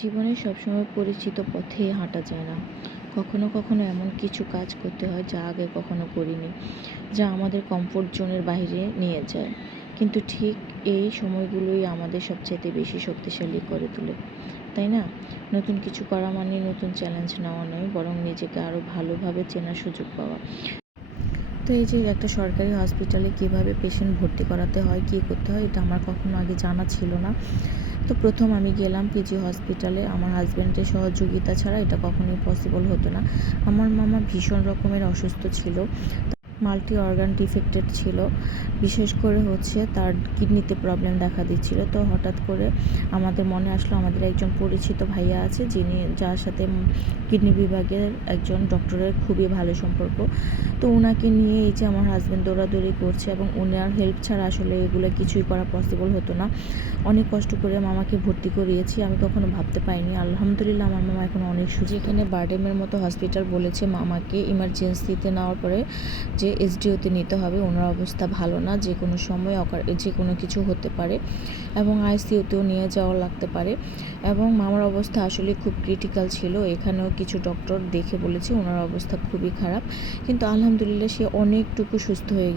জীবনে সবসময় পরিচিত পথে হাঁটা যায় না। কখনো কখনো এমন কিছু কাজ করতে হয় যা আগে কখনো করিনি, যা আমাদের কমফোর্ট জোনের বাইরে নিয়ে যায়। কিন্তু ঠিক এই সময়গুলোই আমাদের সবচাইতে বেশি শক্তিশালী করে তোলে, তাই না? নতুন কিছু করা মানে নতুন চ্যালেঞ্জ নেওয়া নয়, বরং নিজেকে আরও ভালোভাবে চেনার সুযোগ পাওয়া। তো এই যে একটা সরকারি হসপিটালে কীভাবে পেশেন্ট ভর্তি করাতে হয়, কী করতে হয়, এটা আমার কখনো আগে জানা ছিল না। তো প্রথম আমি গেলাম পিজি হসপিটালে। আমার হাজব্যান্ডের সহযোগিতা ছাড়া এটা কখনোই পসিবল হতো না। আমার মামা ভীষণ রকমের অসুস্থ ছিল, মাল্টি অর্গান ডিফেক্টেড ছিল। বিশেষ করে তার কিডনিতে প্রবলেম দেখা দিচ্ছিল। তো হঠাৎ করে আমাদের মনে আসলো আমাদের একজন পরিচিত ভাইয়া আছে, যার সাথে কিডনি বিভাগের একজন ডক্টরের খুবই ভালো সম্পর্ক। তো ওনাকে নিয়ে এই যে আমার হাজব্যান্ড দৌড়াদৌড়ি করছে, এবং ওনার হেল্প ছাড়া আসলে এগুলো কিছুই করা পসিবল হতো না। অনেক কষ্ট করে মামাকে ভর্তি করিয়েছি। আমি কখনো ভাবতে পারিনি। আলহামদুলিল্লাহ আমার মামা এখন অনেক সুস্থ। যেখানে বারডেমের মতো হসপিটাল বলেছে মামাকে ইমার্জেন্সিতে নেওয়ার পরে যে এসডিওতে নিতে হবে, ওনার অবস্থা ভালো না, যে কোনো সময় যে কোনো কিছু হতে পারে, এবং আইসিইউতেও নিয়ে যাওয়া লাগতে পারে। এবং মামার অবস্থা আসলে খুব ক্রিটিক্যাল ছিল। এখানেও কিছু ডক্টর দেখে বলেছে ওনার অবস্থা খুবই খারাপ, কিন্তু আলহামদুলিল্লাহ সে অনেকটুকু সুস্থ হয়ে গেছে।